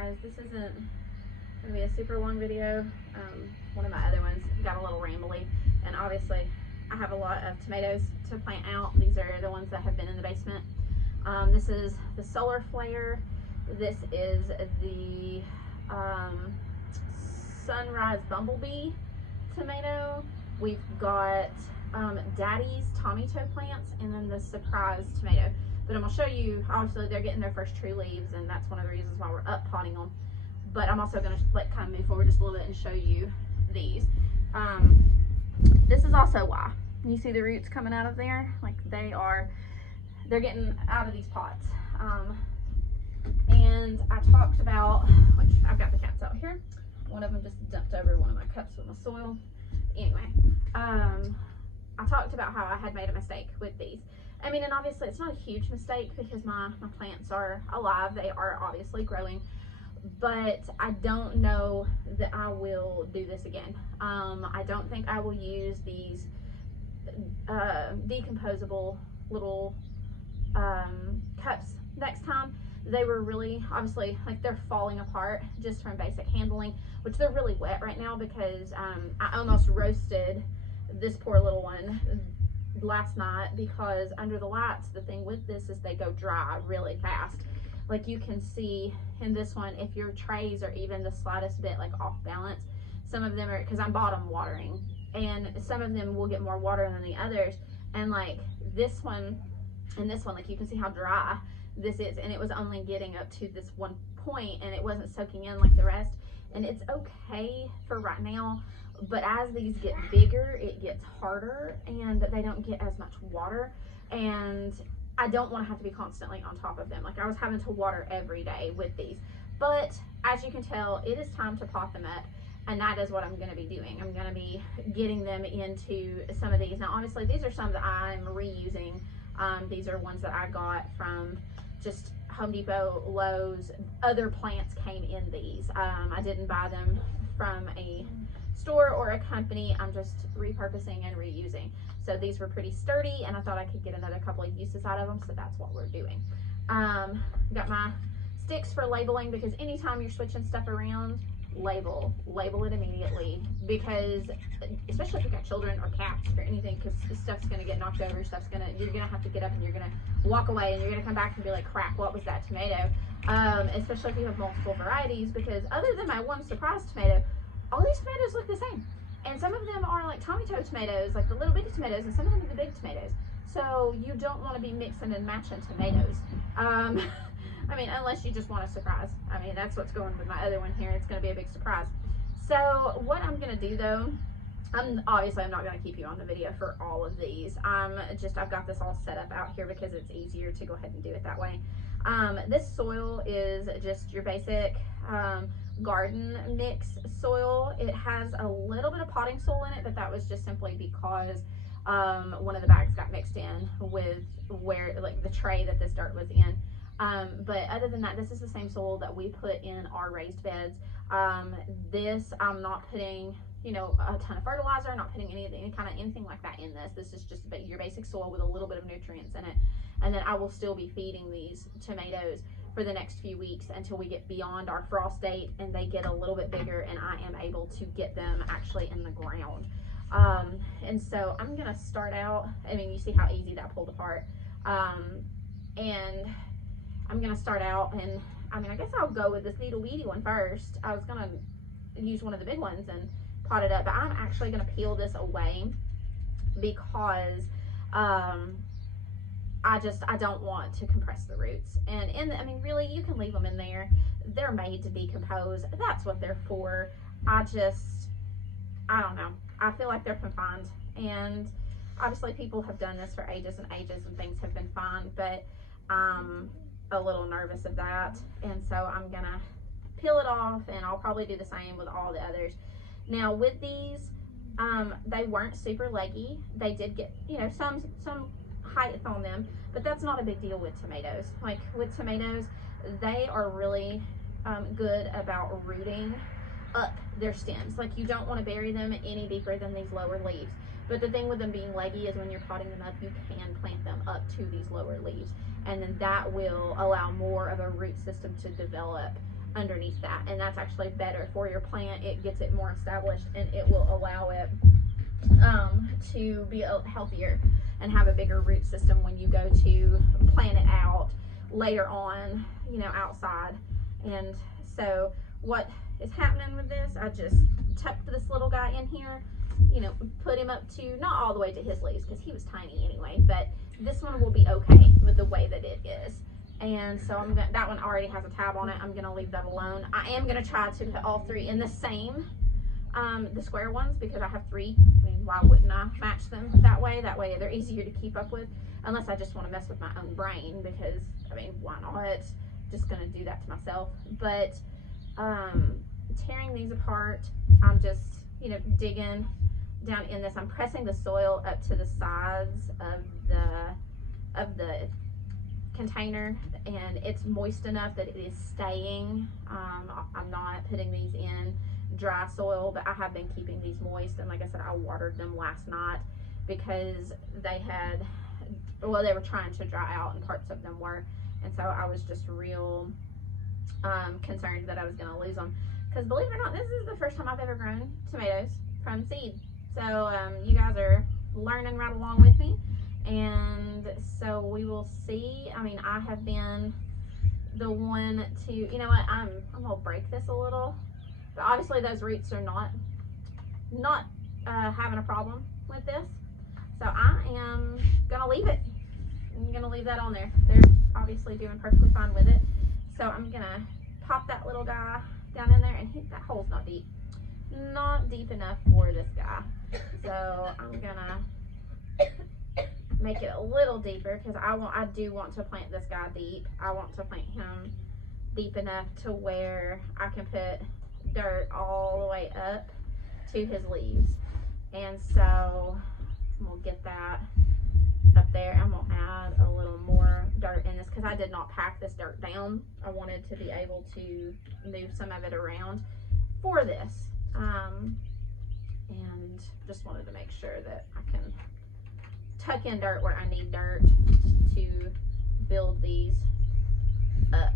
guys, this isn't going to be a super long video. One of my other ones got a little rambly, and obviously I have a lot of tomatoes to plant out. These are the ones that have been in the basement. This is the solar flare. This is the sunrise bumblebee tomato. We've got Daddy's tomato plants, and then the surprise tomato. But I'm going to show you, obviously they're getting their first true leaves, and that's one of the reasons why we're up potting them. But I'm also going to kind of move forward just a little bit and show you these. This is also why. You see the roots coming out of there? Like they're getting out of these pots. And I talked about, which I've got the cats out here. One of them just dumped over one of my cups with my soil. Anyway, I talked about how I had made a mistake with these. I mean, and obviously it's not a huge mistake because my plants are alive. They are obviously growing, but I don't know that I will do this again. I don't think I will use these decomposable little cups next time. They were really, obviously, like they're falling apart just from basic handling, which they're really wet right now because I almost roasted this poor little one last night because under the lights, the thing with this is they go dry really fast. Like you can see in this one, if your trays are even the slightest bit like off balance, some of them are, because I'm bottom watering, and some of them will get more water than the others. And like this one and this one, like you can see how dry this is, and it was only getting up to this one point and it wasn't soaking in like the rest. And it's okay for right now, but as these get bigger, it gets harder and they don't get as much water, and I don't want to have to be constantly on top of them. Like I was having to water every day with these, but as you can tell, it is time to pot them up, and that is what I'm going to be doing. I'm going to be getting them into some of these. Now obviously these are some that I'm reusing. These are ones that I got from just Home Depot, Lowe's. Other plants came in these. I didn't buy them from a store or a company. I'm just repurposing and reusing. So these were pretty sturdy, and I thought I could get another couple of uses out of them, so that's what we're doing. Got my sticks for labeling, because anytime you're switching stuff around, label it immediately, because especially if you've got children or cats or anything, because stuff's going to get knocked over, you're going to have to get up and you're going to walk away, and you're going to come back and be like, crap, what was that tomato? Especially if you have multiple varieties, because other than my one surprise tomato, all these tomatoes look the same, and some of them are like tomato tomatoes, like the little bitty tomatoes, and some of them are the big tomatoes. So you don't want to be mixing and matching tomatoes. I mean, unless you just want a surprise. I mean, that's what's going with my other one here. It's going to be a big surprise. So what I'm going to do though, obviously I'm not going to keep you on the video for all of these. I've got this all set up out here because it's easier to go ahead and do it that way. This soil is just your basic garden mix soil. It has a little bit of potting soil in it, but that was just simply because one of the bags got mixed in with the tray that this dirt was in. But other than that, this is the same soil that we put in our raised beds. This, I'm not putting, a ton of fertilizer, not putting anything like that in this. This is just your basic soil with a little bit of nutrients in it. And then I will still be feeding these tomatoes for the next few weeks until we get beyond our frost date and they get a little bit bigger and I am able to get them actually in the ground. And so I'm going to start out, I mean, you see how easy that pulled apart. And I'm going to start out, and I mean, I guess I'll go with this little weedy one first. I was going to use one of the big ones and pot it up, but I'm actually going to peel this away because I don't want to compress the roots. And I mean, really, you can leave them in there. They're made to decompose. That's what they're for. I don't know. I feel like they're confined, and obviously people have done this for ages and ages and things have been fine, but I'm a little nervous of that, and so I'm gonna peel it off, and I'll probably do the same with all the others. Now with these, they weren't super leggy. They did get, some height on them, but that's not a big deal with tomatoes. Like with tomatoes, they are really good about rooting up their stems. Like you don't want to bury them any deeper than these lower leaves. But the thing with them being leggy is when you're potting them up, you can plant them up to these lower leaves, and then that will allow more of a root system to develop underneath that, and that's actually better for your plant. It gets it more established, and it will allow it to be healthier and have a bigger root system when you go to plant it out later on, you know, outside. And so what is happening with this, I just tucked this little guy in here, you know, put him up to, not all the way to his leaves because he was tiny anyway, but this one will be okay with the way that it is. And so I'm gonna, that one already has a tab on it. I'm gonna leave that alone. I am gonna try to put all three in the same, the square ones, because I have three. I mean, why wouldn't I match them that way? That way they're easier to keep up with, unless I just want to mess with my own brain, because I mean, why not? Just gonna do that to myself. But tearing these apart, I'm just, you know, digging down in this. I'm pressing the soil up to the sides of the container, and it's moist enough that it is staying. I'm not putting these in dry soil, but I have been keeping these moist, and like I said, I watered them last night because they had, well, they were trying to dry out and parts of them were, and so I was just real concerned that I was going to lose them, because believe it or not, this is the first time I've ever grown tomatoes from seed. So you guys are learning right along with me, and so we will see. I mean, I have been the one to, you know what, I'm gonna break this a little, but obviously those roots are not having a problem with this, so I am gonna leave it. I'm gonna leave that on there. They're obviously doing perfectly fine with it, so I'm gonna pop that little guy down in there, and that hole's not deep enough for this guy, so I'm gonna make it a little deeper, because I do want to plant this guy deep. I want to plant him deep enough to where I can put dirt all the way up to his leaves, and so we'll get that up there. I'm gonna add a little more dirt in this because I did not pack this dirt down. I wanted to be able to move some of it around for this, and just wanted to make sure that I can tuck in dirt where I need dirt to build these up.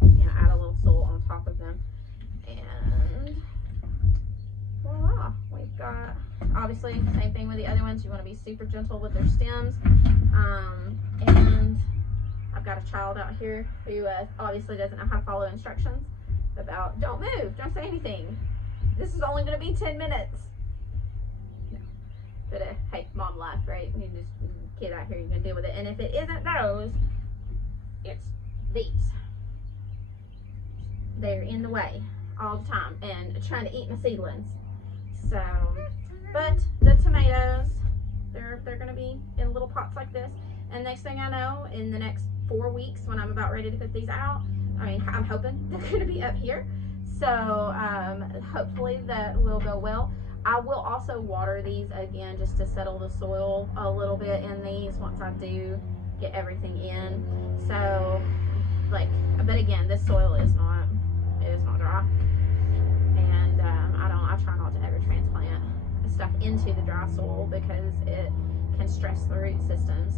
You know, add a little soil on top of them, and voila, we've got, obviously same thing with the other ones. You want to be super gentle with their stems, and I've got a child out here who obviously doesn't know how to follow instructions about don't move, don't say anything, this is only going to be 10 minutes. No. But hey, mom life, right? You just kid out here, you're going to deal with it. And if it isn't those, it's these. They're in the way all the time and trying to eat my seedlings. So, but the tomatoes, they're going to be in little pots like this. And next thing I know, in the next 4 weeks, when I'm about ready to put these out, I mean, I'm hoping they're going to be up here. So hopefully that will go well. I will also water these again just to settle the soil a little bit in these once I do get everything in. So, like, but again, this soil is not dry. And I try not to ever transplant stuff into the dry soil because it can stress the root systems.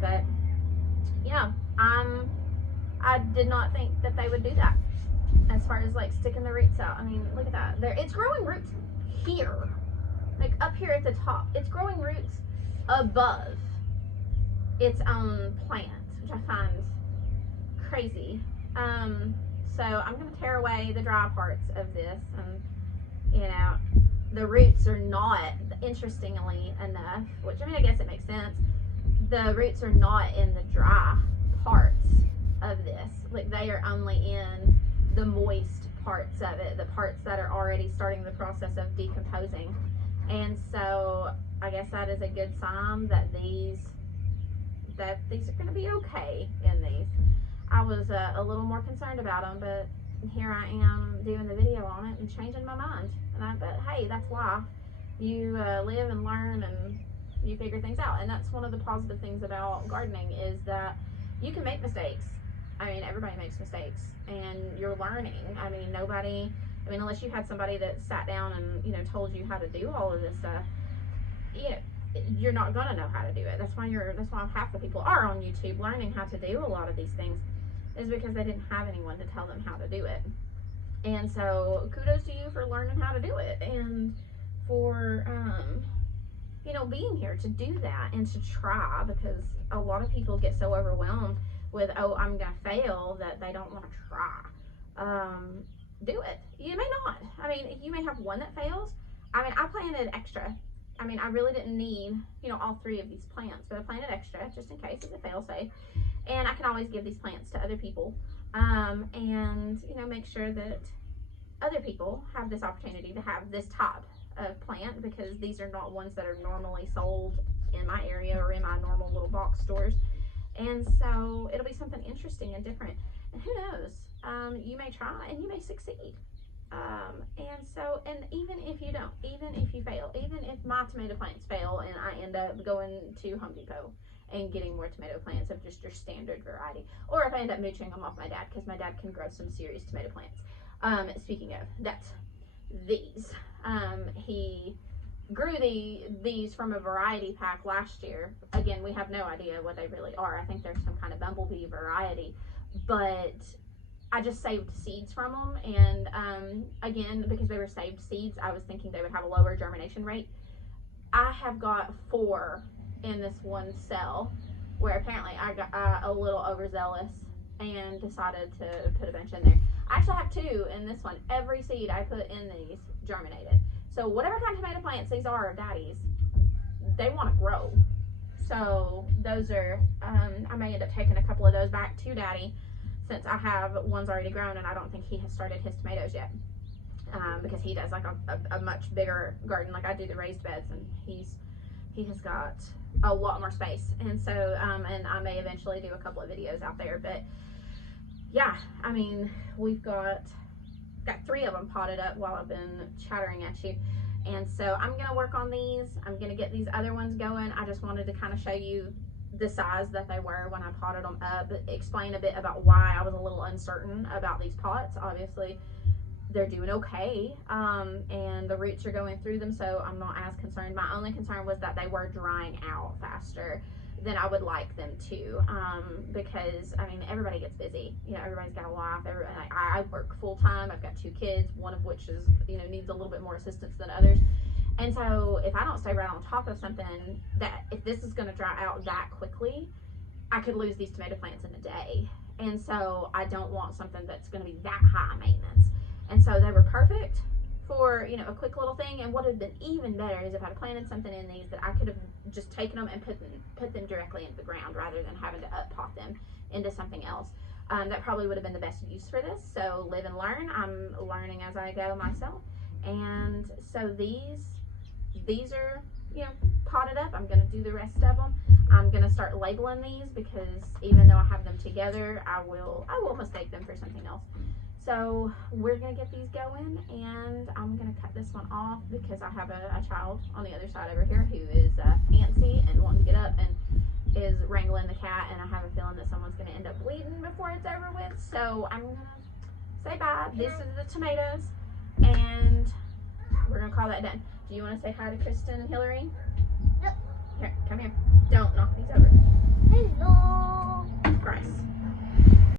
But yeah, I did not think that they would do that as far as like sticking the roots out. I mean, look at that. It's growing roots here, like up here at the top. It's growing roots above its own plant, which I find crazy. So I'm going to tear away the dry parts of this, and you know, the roots are not, interestingly enough, which I mean, I guess it makes sense, the roots are not in the dry parts of this. Like, they are only in the moist parts of it, the parts that are already starting the process of decomposing. And so I guess that is a good sign that these are going to be okay in these. I was a little more concerned about them, but here I am doing the video on it and changing my mind. But hey, that's life. You live and learn, and you figure things out. And that's one of the positive things about gardening, is that you can make mistakes. I mean, everybody makes mistakes, and you're learning. I mean, unless you had somebody that sat down and, you know, told you how to do all of this stuff, you know, you're not gonna know how to do it. That's why half the people are on YouTube learning how to do a lot of these things, is because they didn't have anyone to tell them how to do it. And so kudos to you for learning how to do it, and for you know, being here to do that and to try, because a lot of people get so overwhelmed with, oh, I'm gonna fail, that they don't want to try. Do it. You may not. I mean, you may have one that fails. I mean, I planted extra. I mean, I really didn't need, you know, all 3 of these plants, but I planted extra just in case it's a fail safe. And I can always give these plants to other people, and, you know, make sure that other people have this opportunity to have this type of plant, because these are not ones that are normally sold in my area or in my normal little box stores. And so it'll be something interesting and different. And who knows, you may try and you may succeed. And so, and even if you don't, even if you fail, even if my tomato plants fail and I end up going to Home Depot and getting more tomato plants of just your standard variety, or if I end up mooching them off my dad, because my dad can grow some serious tomato plants. Speaking of, that's these. He grew these from a variety pack last year. Again, we have no idea what they really are. I think there's some kind of bumblebee variety, but I just saved seeds from them. And again, because they were saved seeds, I was thinking they would have a lower germination rate. I have got 4 in this one cell, where apparently I got a little overzealous and decided to put a bunch in there. I actually have 2 in this one. Every seed I put in these germinated. So whatever kind of tomato plants these are daddies, they want to grow. So those are, I may end up taking a couple of those back to daddy, since I have ones already grown and I don't think he has started his tomatoes yet. Because he does like a much bigger garden. Like I do the raised beds, and he has got a lot more space. And so, and I may eventually do a couple of videos out there, but yeah, I mean, we've got 3 of them potted up while I've been chattering at you. And so I'm gonna work on these. I'm gonna get these other ones going. I just wanted to kind of show you the size that they were when I potted them up, explain a bit about why I was a little uncertain about these pots. Obviously they're doing okay, and the roots are going through them, so I'm not as concerned. My only concern was that they were drying out faster than I would like them to, because I mean, everybody gets busy, you know, everybody's got a life. I work full-time. I've got 2 kids, one of which is, you know, needs a little bit more assistance than others. And so if I don't stay right on top of something, that if this is going to dry out that quickly, I could lose these tomato plants in a day. And so I don't want something that's going to be that high maintenance. And so they were perfect for, you know, a quick little thing. And what would have been even better is if I'd planted something in these that I could have just taken them and put them directly into the ground, rather than having to up pot them into something else. That probably would have been the best use for this. So live and learn. I'm learning as I go myself. And so these are, you know, potted up. I'm going to do the rest of them. I'm going to start labeling these, because even though I have them together, I will mistake them for something else. So we're going to get these going, and I'm going to cut this one off because I have a child on the other side over here who is antsy and wanting to get up and is wrangling the cat, and I have a feeling that someone's going to end up bleeding before it's over with. So I'm going to say bye. This is the tomatoes, and we're going to call that done. Do you want to say hi to Kristen and Hillary? Yep. Here, come here. Don't knock these over. Hello. Bryce.